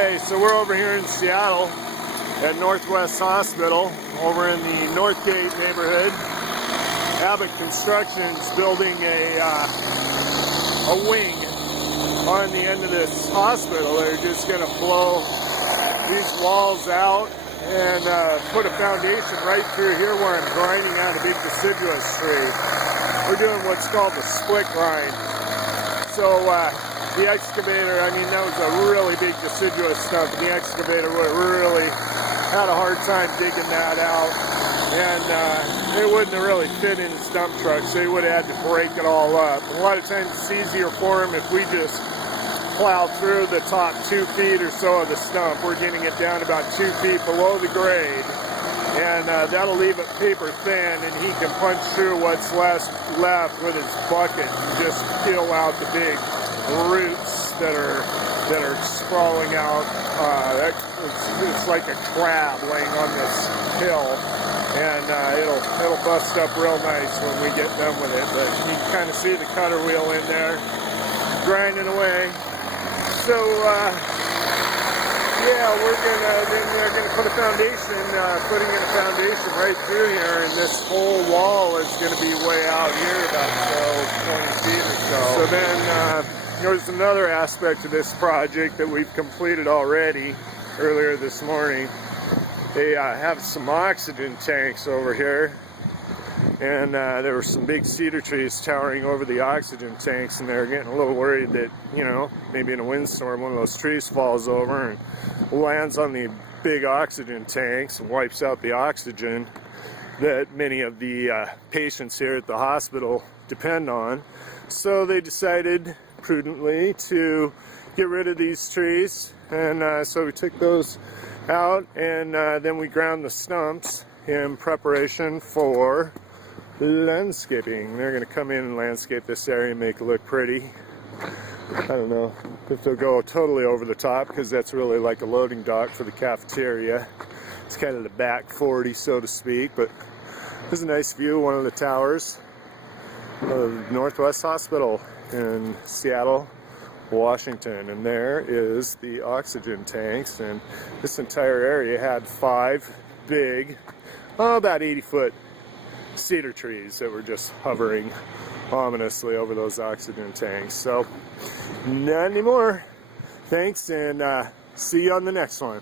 Okay, so we're over here in Seattle at Northwest Hospital over in the Northgate neighborhood. Abbott Construction's building a wing on the end of this hospital. They're just going to blow these walls out and put a foundation right through here where I'm grinding out a big deciduous tree. We're doing what's called the split grind. So the excavator, I mean, that was a really big deciduous stump, and the excavator would have really had a hard time digging that out, and it wouldn't have really fit in his dump truck, so he would have had to break it all up. And a lot of times it's easier for him if we just plow through the top 2 feet or so of the stump. We're getting it down about 2 feet below the grade, and that'll leave it paper thin, and he can punch through what's left with his bucket and just peel out the big roots that are sprawling out. It's like a crab laying on this hill, and it'll bust up real nice when we get done with it. But you can kind of see the cutter wheel in there grinding away. So yeah, they're gonna put a foundation, putting in a foundation right through here, and this whole wall is gonna be way out here, about 20 feet or so. So then there's another aspect of this project that we've completed already earlier this morning. They have some oxygen tanks over here, and there were some big cedar trees towering over the oxygen tanks, and they're getting a little worried that, you know, maybe in a windstorm one of those trees falls over and lands on the big oxygen tanks and wipes out the oxygen that many of the patients here at the hospital depend on. So they decided prudently to get rid of these trees, and so we took those out, and then we ground the stumps in preparation for landscaping. They're going to come in and landscape this area and make it look pretty. I don't know if they'll go totally over the top, because that's really like a loading dock for the cafeteria. It's kind of the back 40, so to speak, but there's a nice view of one of the towers of Northwest Hospital in Seattle, Washington, and there is the oxygen tanks, and this entire area had 5 big, about 80-foot cedar trees that were just hovering ominously over those oxygen tanks. So not anymore. Thanks, and see you on the next one.